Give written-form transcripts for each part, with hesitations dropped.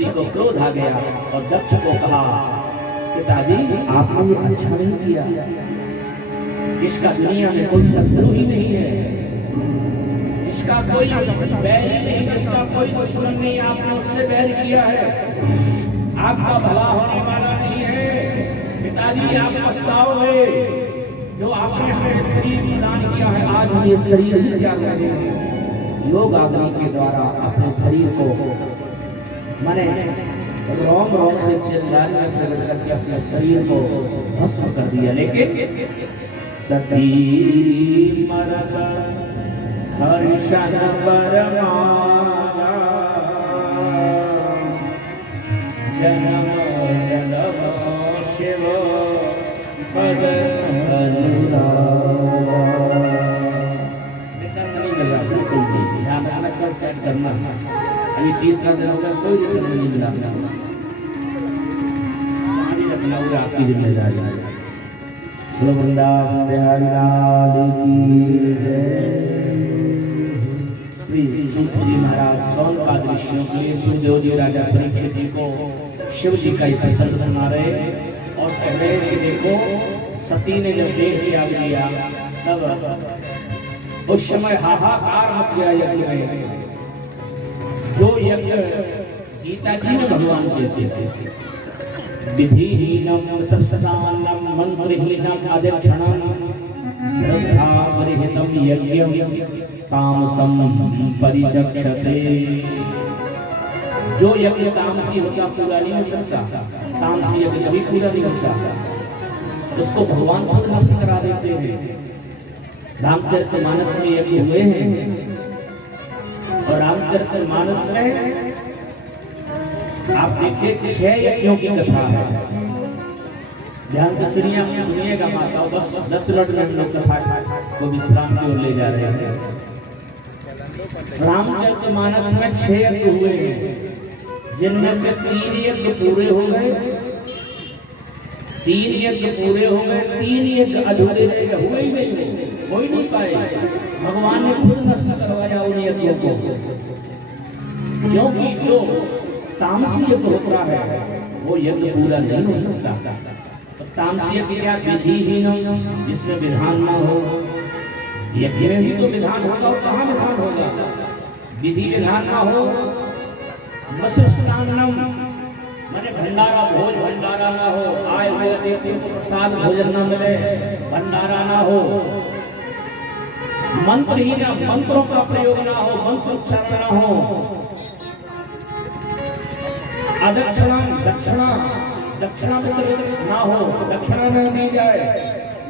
सती को क्रोध आ गया और दक्ष को कहा, पिताजी आपने ये अच्छा नहीं किया, इसका दुनिया में कोई शत्रु ही नहीं है, इसका कोई बैर नहीं, इसका कोई दुश्मन नहीं, आपने उससे बैर किया है, आपका भला होने वाला नहीं है। पिताजी आप पछताओगे, जो आपने हमें शरीर प्रदान किया है, आज हम ये शरीर ही त्याग रहे हैं। योग आदि के द्वारा अपने शरीर को माने रोम रोम से चिल्लाने में प्रकट करके अपने शरीर को भस्म कर दिया। लेकिन सती मरत हर्षण बरमाया, जन्म जन्म शिव पद अनुराग। सेट करना अभी 30 का जन्म का कोई नहीं मिला, पानी रखना हुआ आपकी जिम्मेदारी है। बोलो वृंदावन बिहारी लाल की जय। श्री सूत जी महाराज सौन का दृश्यों के लिए सुखदेव जी राजा परीक्षित जी को शिव जी का प्रसंग सुना रहे और कह रहे कि देखो सती ने जब देह त्याग दिया तब उस समय हाहाकार मच गया यज्ञ में। जो यज्ञ गीता जी में भगवान कहते थे, विधिहीनम सत्सदानम मंत्रहीनम अदक्षिणम श्रद्धापरिहितम यज्ञम तामसम परिचक्षते। जो यज्ञ तामसी होता पूरा नहीं हो सकता, तामसी यज्ञ कभी पूरा नहीं होता, उसको भगवान खुद नष्ट करा देते हैं। रामचरितमानस में यज्ञ हुए हैं और रामचरितमानस में आप देखिए 6 यज्ञों की कथा है। ध्यान से सुनिएगा माता, बस 10 मिनट में हम लोग कथा को विश्राम की ओर ले जा रहे हैं। रामचरितमानस में 6 यज्ञ हुए हैं, जिनमें से 3 यज्ञ पूरे हो गए, 3 यज्ञ पूरे हो गए, 3 यज्ञ अधूरे रह हुए ही नहीं, हो ही नहीं पाए। भगवान ने खुद नष्ट करवाया उन यज्ञों को, क्योंकि जो तामसी यज्ञ होता है वो यज्ञ पूरा नहीं हो सकता। तो तामसी यज्ञ क्या विधिहीन, जिसमें विधान ना हो, यज्ञ में ही तो विधान होगा और कहाँ विधान होगा, विधि विधान ना हो। वसुस्नानम माने भंडारा भोज भंडारा ना हो, आए हुए अतिथि को प्रसाद भोजन न मिले, भंडारा ना हो। मंत्रहीन, मंत्रों का प्रयोग ना हो, मंत्र उच्चारण ना हो। अदक्षिणा, दक्षिणा दक्षिणा ना हो, दक्षिणा न दी जाए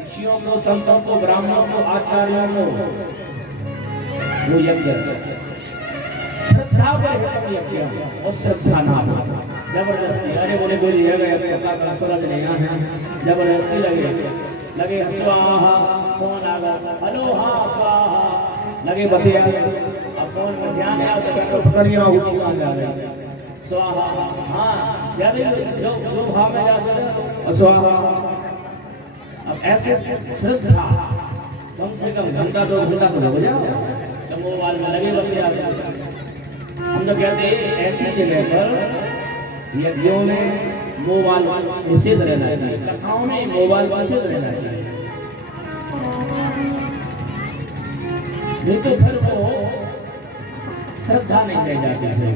ऋषियों को, संतों को, ब्राह्मणों को, आचार्यों को। वो यज्ञ श्रद्धा और श्रद्धा ना हो, जबरदस्ती। अरे बोले बोली है सूरज नहीं आया, जबरदस्ती लगे स्वाहा, कौन आ गया, हेलो हाँ स्वाहा, लगे बतिया, अब कौन में ध्यान है तो करिया हुआ जा रहा है स्वाहा, हाँ जो भाव में जा स्वाहा। अब ऐसे श्रद्धा कम से कम घंटा 2 घंटा तो हो जाओ, तो मोबाइल में लगे बतिया। हम लोग कहते हैं ऐसी जगह पर यज्ञों में मोबाइल निषेध रहना चाहिए, कथाओं में मोबाइल निषेध रहना चाहिए, नहीं तो फिर वो श्रद्धा नहीं रह जाती है।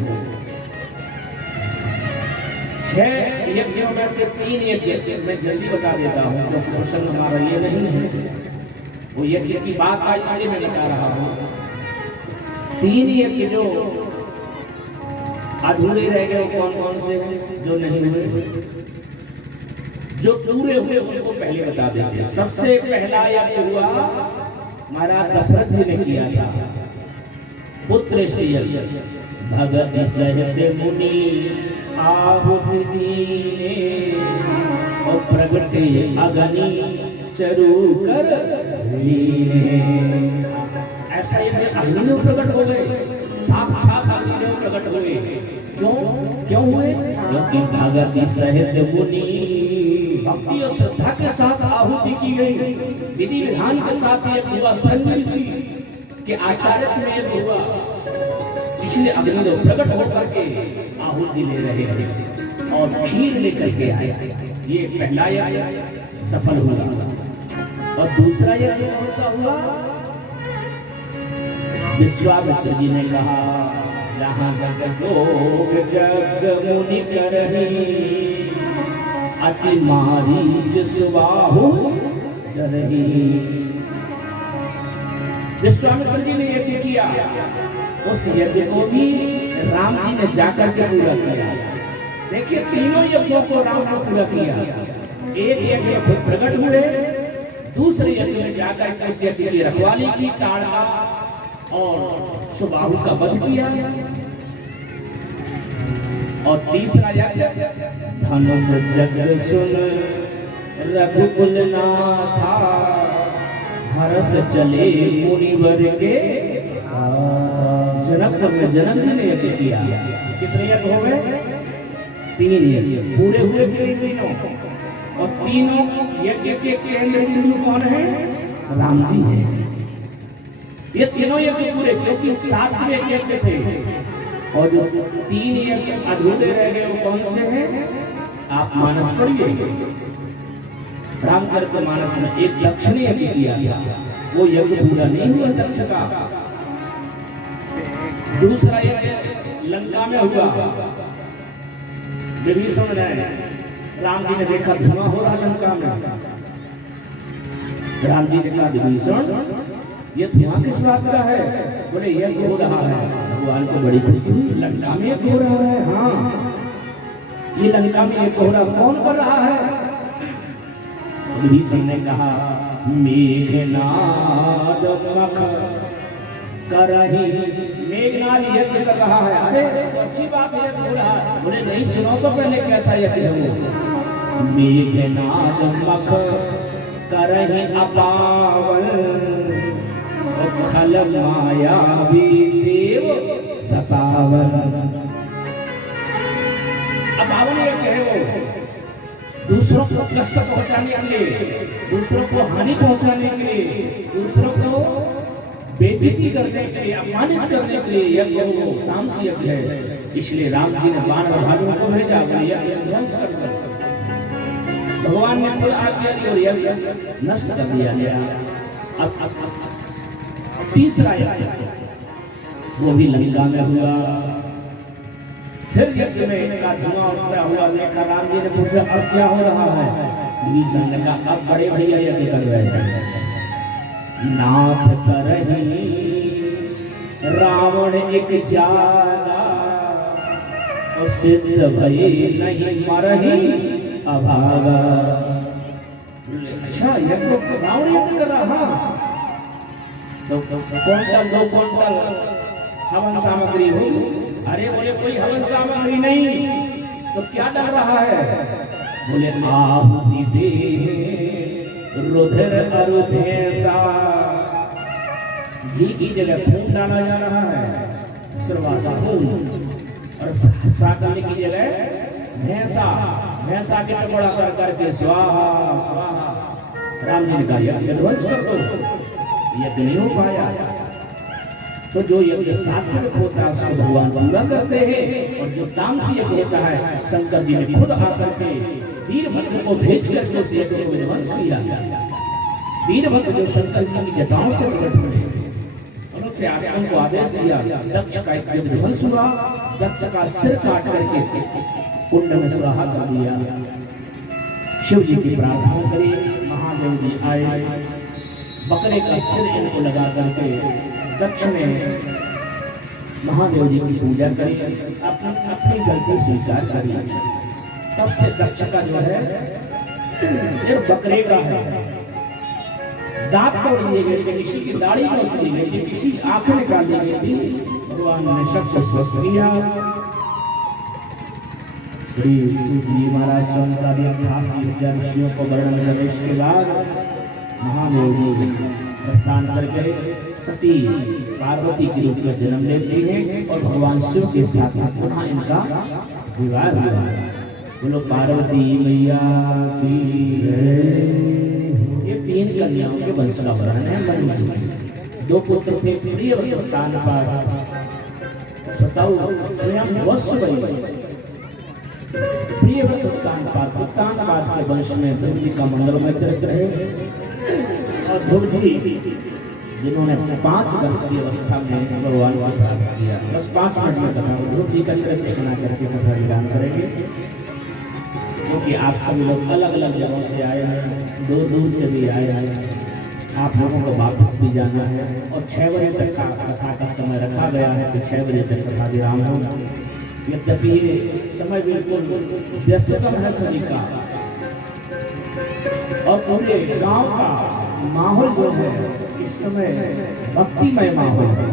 6 यज्ञों में से 3 यज्ञ मैं जल्दी बता देता हूँ, जो प्रसंग हमारा ये नहीं है, वो यज्ञ की बात आज इसलिए मैं बता रहा हूँ। 3 यज्ञ जो अधूरे रह गए कौन कौन से, जो नहीं हुए, जो पूरे हुए उनको पहले बता देते। सबसे पहला यज्ञ हुआ महाराज दशरथ जी ने किया था, पुत्र यज्ञ। भगत सहित मुनि आहुति दीने और प्रगटे अग्नि चरु कर ऐसा यज्ञ अग्नि में प्रकट हो गए, साक्षात अग्नि में प्रकट हुए। क्यों हुए? क्योंकि भगत सहित मुनि भक्ति और श्रद्धा के साथ आहुति की गई, विधि विधान के साथ ये हुआ। संत ऋषि के आचार्य में हुआ, इसलिए अग्निदेव प्रकट होकर के आहुति ले रहे हैं और खीर लेकर के आए। ये पहला यज्ञ सफल हुआ। और दूसरा यज्ञ कौन सा हुआ? विश्वामित्र जी ने कहा, जहां लोग जग मुनि करही, अति मारीच सुबाहु डरही। विश्वामित्र जी ने यज्ञ किया, उस यज्ञ को भी राम जी ने जाकर के पूरा किया। देखिए तीनों यज्ञों को राम ने पूरा किया। एक यज्ञ खुद प्रकट हुए, दूसरे यज्ञ में जाकर के इस यज्ञ की रखवाली की, ताड़ा और सुबाहु का वध किया। और तीसरा यज्ञ धनुष जग सुन रघुकुल नाथा, हरस चले मुनिवर के। जनकपुर में जनक ने यज्ञ किया। कितने यज्ञ हो गए? 3 यज्ञ पूरे हुए थे तीनों। और तीनों यज्ञ के केंद्र बिंदु कौन है? राम जी हैं। ये तीनों यज्ञ पूरे, क्योंकि 7 यज्ञ थे और जो 3 यज्ञ अधूरे रह गए वो कौन से हैं? आप मानस पढ़िए। रामचरितमानस में एक दक्षिण यज्ञ किया गया, वो यज्ञ पूरा नहीं हुआ दक्ष का। दूसरा यज्ञ लंका में हुआ। विभीषण ने, राम जी ने देखा धुआं हो रहा लंका में। राम जी ने कहा, विभीषण ये धुआं किस बात का है? बोले यज्ञ हो रहा है। भगवान को बड़ी खुशी हुई, लंका में यज्ञ हो रहा है। हाँ, ये लंका में यज्ञ हो रहा, कौन कर रहा है? विभीषण ने कहा, मेघनाद मख करही। मेघनाद यज्ञ कर रहा है। अरे तो अच्छी बात है, यज्ञ हो रहा है। बोले नहीं, सुनो तो पहले कैसा यज्ञ है। मेघनाद मख करही अपावन, खल मायावी देव सतावन। अपावन ये कहे, दूसरों को कष्ट पहुंचाने के लिए, दूसरों को हानि पहुंचाने के लिए, दूसरों को बेइज्जती करने के लिए, अपमानित करने के लिए यज्ञ वो तामसी यज्ञ है। इसलिए राम जी ने 12 भाइयों को भेजा, ध्वंस कर दिया। भगवान ने खुद आज्ञा दी और यज्ञ नष्ट कर दिया गया। अब तीसरा यज्ञ वो भी लंका में हुआ। फिर यज्ञ में इनका धुआं उठता हुआ देखा। राम जी ने पूछा, अब क्या हो रहा है? विभीषण ने कहा, अब बड़े भैया यज्ञ कर रहे हैं। नाथ करही रावण एक जाला, सिद्ध भई नहीं मरही अभागा। अच्छा यज्ञ को रावण यज्ञ कर रहा। तो क्विंटल 2 क्विंटल हवन सामग्री होगी। अरे बोले कोई हवन सामग्री नहीं, तो क्या डर रहा है? बोले आहुति दे रुधिर अरुधेसा। घी की जगह खून डाला जा रहा है, सर्वासा खून, और साकाने की जगह भैंसा, भैंसा के टुकड़ा कर करके स्वाहा स्वाहा। राम जी ने कहा यज्ञ ध्वंस कर दो, यज्ञ नहीं हो पाया। तो जो यज्ञ सात्विक होता है उसको भगवान पूरा करते हैं, और जो तामसी यज्ञ होता है शंकर जी ने खुद आकर के वीरभद्र को भेज करके उस यज्ञ को ध्वंस किया। वीरभद्र जो शंकर जी की जटाओं से प्रकट हुए, उनसे उनको आदेश दिया, दक्ष का एक ध्वंस हुआ। दक्ष का सिर काट करके कुंड में स्वाहा कर दिया। शिव जी की प्रार्थना करी, महादेव जी आए, बकरे का सिर इनको लगा करके दक्ष ने महादेव जी की पूजा करी, अपनी गलती स्वीकार करी। तब से दक्ष का जो है सिर्फ बकरे का है, दांत तोड़ दिए गए थे, किसी की दाढ़ी तोड़ दी गई थी, किसी आंखें निकाल दी गई थी। भगवान ने सबको स्वस्थ किया। श्री जी महाराज संतादी 88,000 ऋषियों को वर्णन करने के बाद महादेव जी प्रस्थान करके सती पार्वती के रूप में जन्म लेती हैं और भगवान शिव के साथ पुनः इनका विवाह हुआ। बोलो पार्वती मैया की जय। ये 3 कन्याओं के वंश का वर्णन है। 2 पुत्र थे, प्रियव्रत, कानपाद, सताऊ स्वयं वत्स बनी प्रिय भुगतान पात के वंश में ध्रुव जी का मंगलमय चरित्र है। और ध्रुव जी जिन्होंने 5 वर्ष की अवस्था में भगवान को प्राप्त किया, बस 5 मिनट में कथा ध्रुव जी का चरित्र सुना करके कथा विधान करेंगे। क्योंकि आप सभी लोग अलग अलग जगहों से आए हैं, दूर दूर से भी आए हैं, आप लोगों को वापस भी जाना है। और 6 बजे तक का कथा का समय रखा गया है कि 6 बजे तक कथा विराम होगा। यद्यपि ये समय बिल्कुल व्यस्ततम है सभी का, और पूरे गांव का माहौल जो है इस समय भक्तिमय माहौल है।